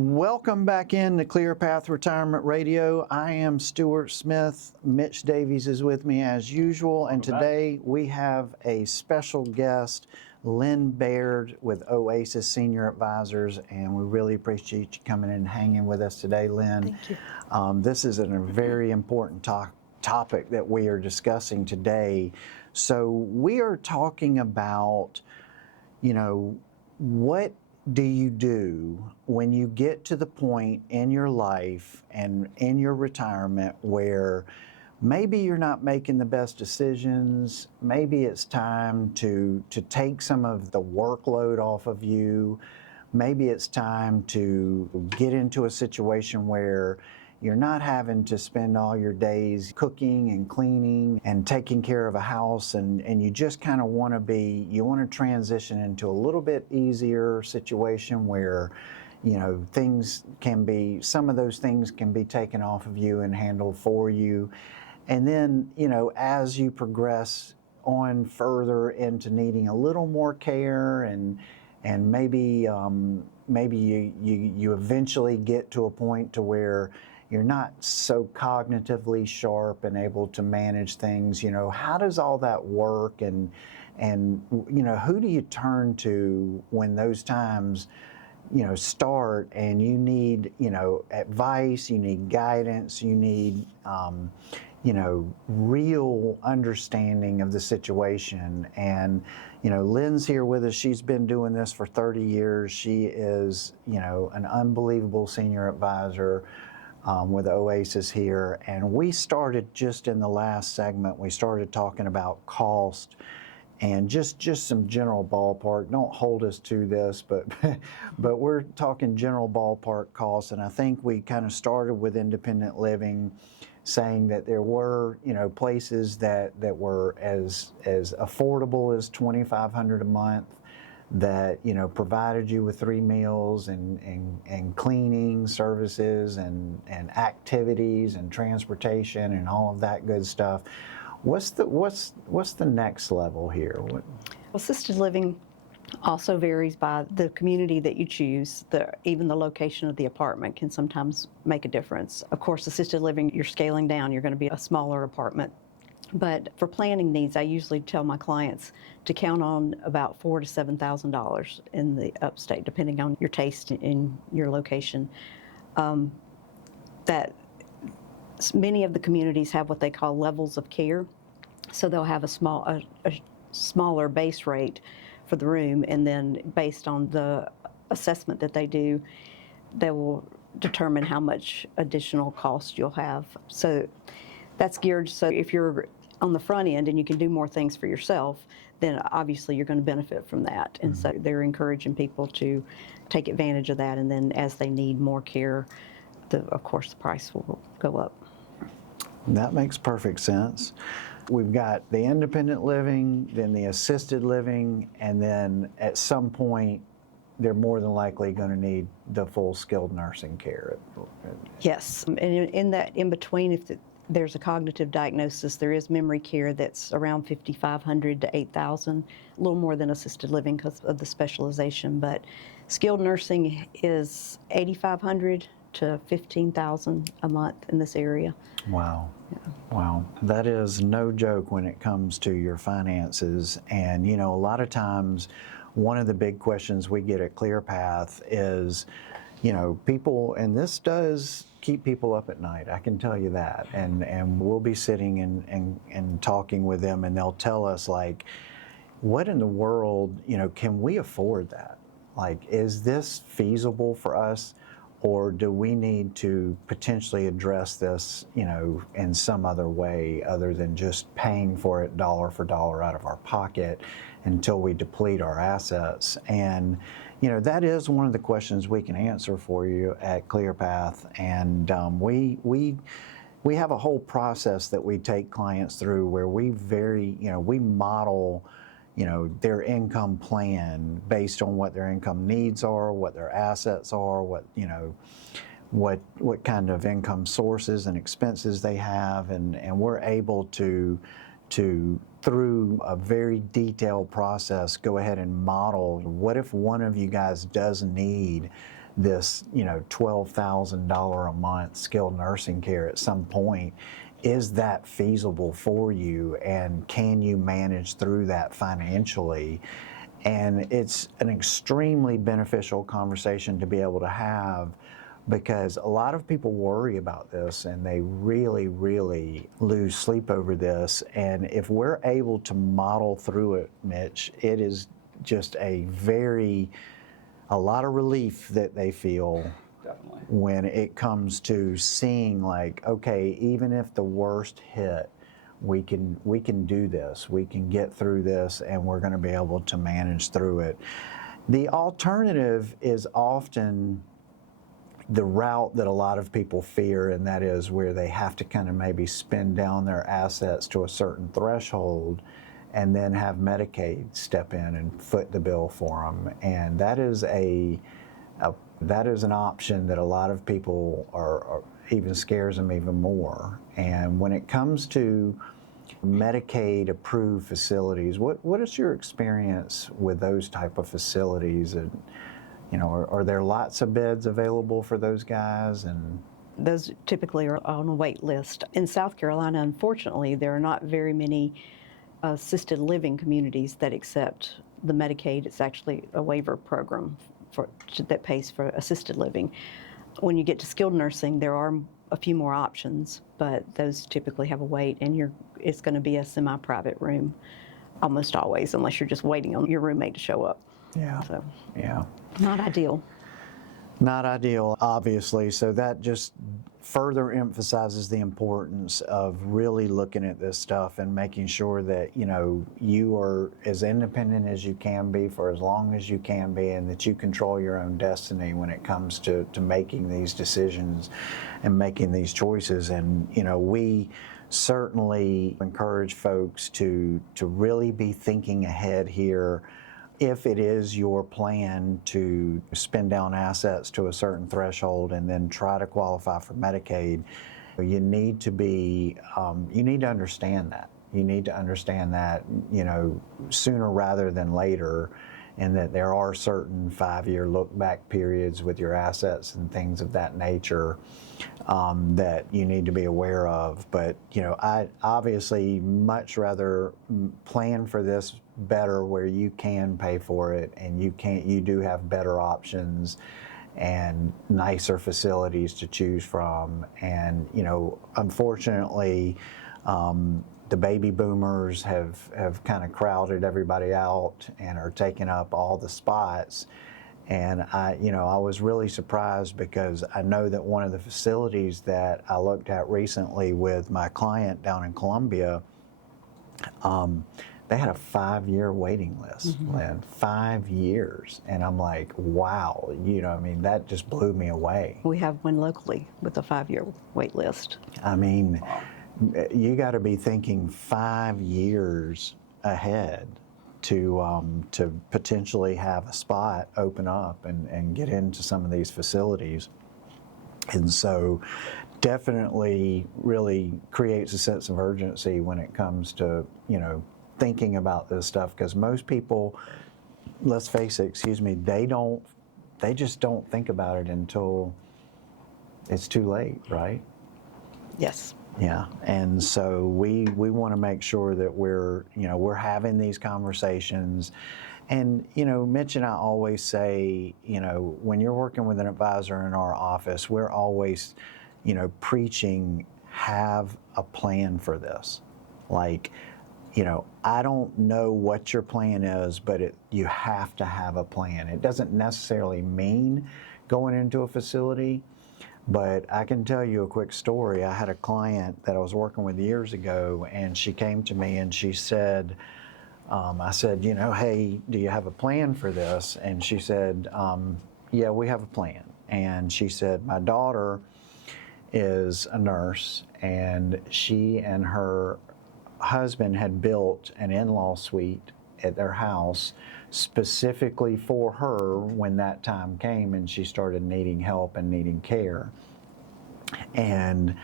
Welcome back in to ClearPath Retirement Radio. I am Stewart Smith. Mitch Davies is with me as usual, and today we have a special guest, Lynn Baird with Oasis Senior Advisors, and we really appreciate you coming in and hanging with us today, Lynn. Thank you. This is a very important topic that we are discussing today. So we are talking about, what do you do when you get to the point in your life and in your retirement where maybe you're not making the best decisions, maybe it's time to take some of the workload off of you, maybe it's time to get into a situation where you're not having to spend all your days cooking and cleaning and taking care of a house, and you just kind of want to transition into a little bit easier situation where, some of those things can be taken off of you and handled for you. And then, as you progress on further into needing a little more care and maybe you eventually get to a point to where you're not so cognitively sharp and able to manage things, how does all that work, and who do you turn to when those times, start and you need, advice, you need guidance, you need, real understanding of the situation. And, Lynn's here with us. She's been doing this for 30 years. She is, an unbelievable senior advisor with Oasis here, and we started just in the last segment, we started talking about cost and just some general ballpark. Don't hold us to this, but we're talking general ballpark costs, and I think we kind of started with independent living, saying that there were, places that were as affordable as $2,500 a month, that provided you with 3 meals and cleaning services and activities and transportation and all of that good stuff. What's the next level here? Assisted living also varies by the community that you choose. Even the location of the apartment can sometimes make a difference. Of course, assisted living, you're scaling down. You're going to be a smaller apartment. But for planning needs, I usually tell my clients to count on about $4,000 to $7,000 in the upstate, depending on your taste in your location. That many of the communities have what they call levels of care, so they'll have a smaller base rate for the room, and then based on the assessment that they do, they will determine how much additional cost you'll have. So that's geared, so if you're on the front end and you can do more things for yourself, then obviously you're going to benefit from that. And so they're encouraging people to take advantage of that, and then as they need more care, of course the price will go up. That makes perfect sense. We've got the independent living, then the assisted living, and then at some point they're more than likely going to need the full skilled nursing care. Yes, and in that in between, if there's a cognitive diagnosis, there is memory care that's around $5,500 to $8,000, a little more than assisted living because of the specialization. But skilled nursing is $8,500 to $15,000 a month in this area. Wow. Yeah. Wow. That is no joke when it comes to your finances. And, a lot of times, one of the big questions we get at ClearPath is, people, and this does keep people up at night, I can tell you that. And we'll be sitting and talking with them, and they'll tell us, like, what in the world, can we afford that? Like, is this feasible for us? Or do we need to potentially address this, in some other way other than just paying for it dollar for dollar out of our pocket until we deplete our assets? And, that is one of the questions we can answer for you at ClearPath. And we have a whole process that we take clients through where we we model their income plan based on what their income needs are, what their assets are, what kind of income sources and expenses they have, and we're able to through a very detailed process go ahead and model what if one of you guys does need this, $12,000 a month skilled nursing care at some point. Is that feasible for you, and can you manage through that financially? And it's an extremely beneficial conversation to be able to have, because a lot of people worry about this and they really, really lose sleep over this. And if we're able to model through it, Mitch, it is just a lot of relief that they feel. Definitely. When it comes to seeing, like, okay, even if the worst hit, we can do this, we can get through this, and we're going to be able to manage through it. The alternative is often the route that a lot of people fear, and that is where they have to kind of maybe spend down their assets to a certain threshold and then have Medicaid step in and foot the bill for them. And that is an option that a lot of people are even scares them even more. And when it comes to Medicaid-approved facilities, what is your experience with those type of facilities? And are there lots of beds available for those guys? And Those typically are on a wait list. In South Carolina, unfortunately, there are not very many assisted living communities that accept the Medicaid. It's actually a waiver program that pays for assisted living. When you get to skilled nursing, there are a few more options, but those typically have a wait, and it's going to be a semi-private room almost always, unless you're just waiting on your roommate to show up. yeah, So yeah. not ideal. Not ideal, obviously. So that just further emphasizes the importance of really looking at this stuff and making sure that, you are as independent as you can be for as long as you can be, and that you control your own destiny when it comes to making these decisions and making these choices. And, we certainly encourage folks to really be thinking ahead here. If it is your plan to spend down assets to a certain threshold and then try to qualify for Medicaid, you need to understand that. You need to understand that, sooner rather than later, and that there are certain 5-year look-back periods with your assets and things of that nature that you need to be aware of. But, I obviously much rather plan for this better, where you can pay for it and you do have better options and nicer facilities to choose from. And, unfortunately, the baby boomers have kind of crowded everybody out and are taking up all the spots. And I was really surprised, because I know that one of the facilities that I looked at recently with my client down in Columbia, they had a 5-year waiting list, Lynn, 5 years. And I'm like, wow, that just blew me away. We have one locally with a 5-year wait list. I mean, you got to be thinking 5 years ahead to potentially have a spot open up and get into some of these facilities. And so definitely really creates a sense of urgency when it comes to, thinking about this stuff, because most people, let's face it, they just don't think about it until it's too late, right? Yes. Yeah, and so we want to make sure that we're having these conversations. And, Mitch and I always say, when you're working with an advisor in our office, we're always, preaching, have a plan for this. Like, I don't know what your plan is, but you have to have a plan. It doesn't necessarily mean going into a facility, but I can tell you a quick story. I had a client that I was working with years ago, and she came to me and she said, I said, hey, do you have a plan for this? And she said, yeah, we have a plan. And she said, my daughter is a nurse, and she and her husband had built an in-law suite at their house specifically for her when that time came and she started needing help and needing care. And,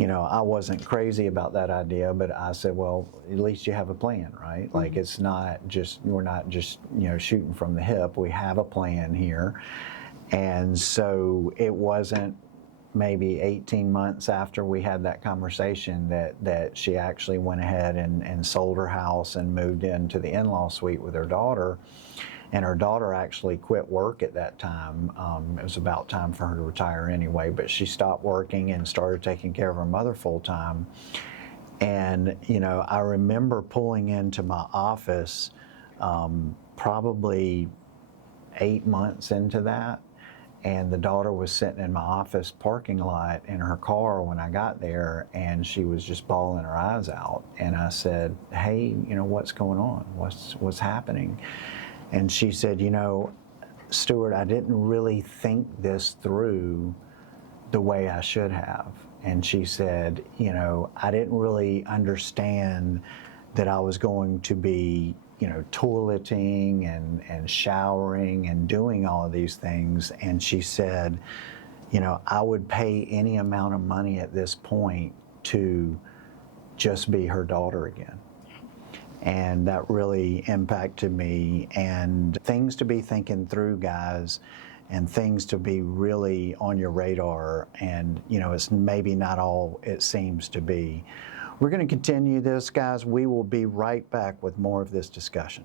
I wasn't crazy about that idea, but I said, well, at least you have a plan, right? Like, it's not just, we're not just, shooting from the hip. We have a plan here. And so it wasn't maybe 18 months after we had that conversation that she actually went ahead and sold her house and moved into the in-law suite with her daughter. And her daughter actually quit work at that time. It was about time for her to retire anyway, but she stopped working and started taking care of her mother full time. And, you know, I remember pulling into my office probably 8 months into that, and the daughter was sitting in my office parking lot in her car when I got there, and she was just bawling her eyes out. And I said, hey, you know, what's going on? What's happening? And she said, you know, Stewart, I didn't really think this through the way I should have. And she said, you know, I didn't really understand that I was going to be, you know, toileting and showering and doing all of these things. And she said, you know, I would pay any amount of money at this point to just be her daughter again. And that really impacted me. And things to be thinking through, guys, and things to be really on your radar. And, you know, it's maybe not all it seems to be. We're going to continue this, guys. We will be right back with more of this discussion.